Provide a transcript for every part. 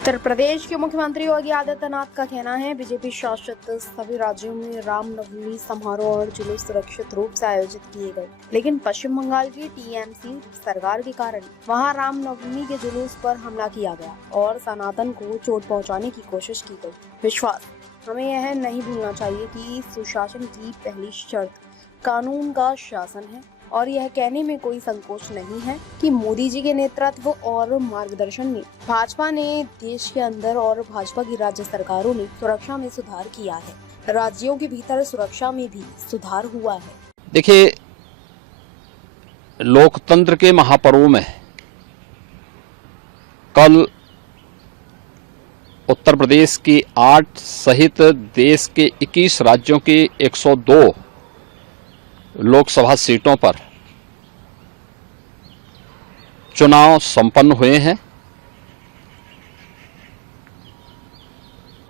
उत्तर प्रदेश के मुख्यमंत्री योगी आदित्यनाथ का कहना है बीजेपी शासित सभी राज्यों में रामनवमी समारोह और जुलूस सुरक्षित रूप से आयोजित किए गए, लेकिन पश्चिम बंगाल की टीएमसी सरकार के कारण वहां रामनवमी के जुलूस पर हमला किया गया और सनातन को चोट पहुंचाने की कोशिश की गई। विश्वास हमें यह नहीं भूलना चाहिए कि सुशासन की पहली शर्त कानून का शासन है और यह कहने में कोई संकोच नहीं है कि मोदी जी के नेतृत्व और मार्गदर्शन में भाजपा ने देश के अंदर और भाजपा की राज्य सरकारों ने सुरक्षा में सुधार किया है। राज्यों के भीतर सुरक्षा में भी सुधार हुआ है। देखिए, लोकतंत्र के महापर्व में कल उत्तर प्रदेश की 8 सहित देश के 21 राज्यों की 102 लोकसभा सीटों पर चुनाव संपन्न हुए हैं।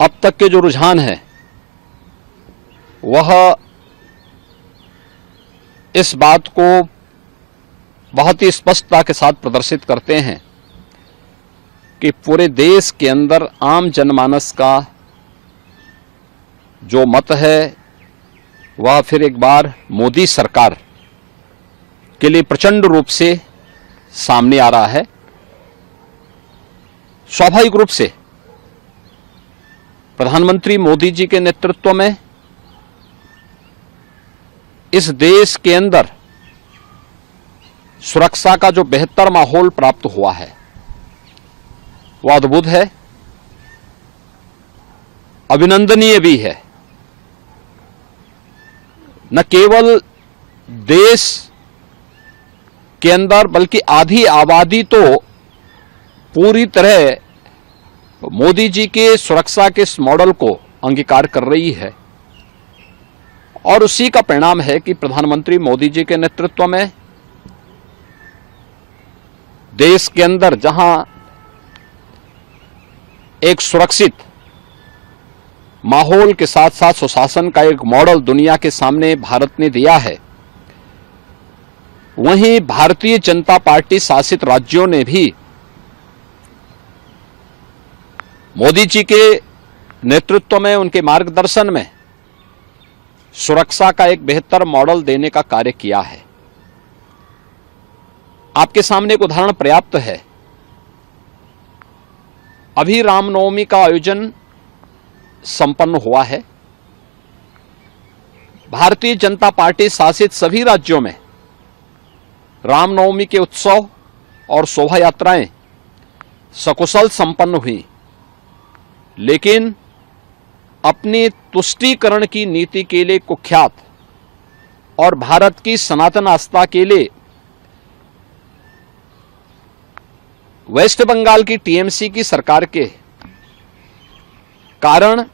अब तक के जो रुझान है वह इस बात को बहुत ही स्पष्टता के साथ प्रदर्शित करते हैं कि पूरे देश के अंदर आम जनमानस का जो मत है वह फिर एक बार मोदी सरकार के लिए प्रचंड रूप से सामने आ रहा है। स्वाभाविक रूप से प्रधानमंत्री मोदी जी के नेतृत्व में इस देश के अंदर सुरक्षा का जो बेहतर माहौल प्राप्त हुआ है वह अद्भुत है, अभिनंदनीय भी है। न केवल देश के अंदर बल्कि आधी आबादी तो पूरी तरह मोदी जी के सुरक्षा के इस मॉडल को अंगीकार कर रही है और उसी का परिणाम है कि प्रधानमंत्री मोदी जी के नेतृत्व में देश के अंदर जहां एक सुरक्षित माहौल के साथ साथ सुशासन का एक मॉडल दुनिया के सामने भारत ने दिया है, वहीं भारतीय जनता पार्टी शासित राज्यों ने भी मोदी जी के नेतृत्व में उनके मार्गदर्शन में सुरक्षा का एक बेहतर मॉडल देने का कार्य किया है। आपके सामने एक उदाहरण पर्याप्त है। अभी रामनवमी का आयोजन संपन्न हुआ है। भारतीय जनता पार्टी शासित सभी राज्यों में रामनवमी के उत्सव और शोभा यात्राएं सकुशल संपन्न हुई, लेकिन अपनी तुष्टीकरण की नीति के लिए कुख्यात और भारत की सनातन आस्था के लिए वेस्ट बंगाल की टीएमसी की सरकार के कारण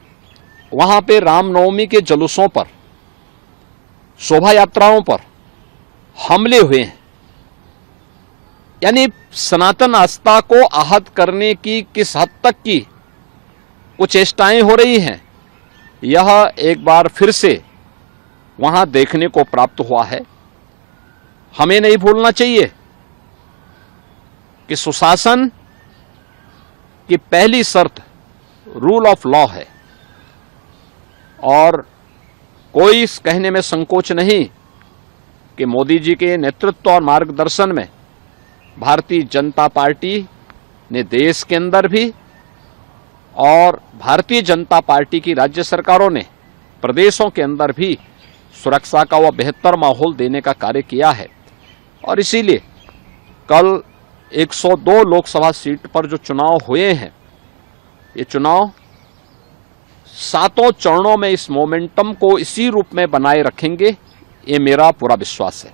वहां पे रामनवमी के जुलूसों पर, शोभा यात्राओं पर हमले हुए हैं। यानी सनातन आस्था को आहत करने की किस हद तक की कुछ चेष्टाएं हो रही हैं, यह एक बार फिर से वहां देखने को प्राप्त हुआ है। हमें नहीं भूलना चाहिए कि सुशासन की पहली शर्त रूल ऑफ लॉ है और कोई इस कहने में संकोच नहीं कि मोदी जी के नेतृत्व और मार्गदर्शन में भारतीय जनता पार्टी ने देश के अंदर भी और भारतीय जनता पार्टी की राज्य सरकारों ने प्रदेशों के अंदर भी सुरक्षा का वह बेहतर माहौल देने का कार्य किया है। और इसीलिए कल 102 लोकसभा सीट पर जो चुनाव हुए हैं, ये चुनाव 7 चरणों में इस मोमेंटम को इसी रूप में बनाए रखेंगे, ये मेरा पूरा विश्वास है।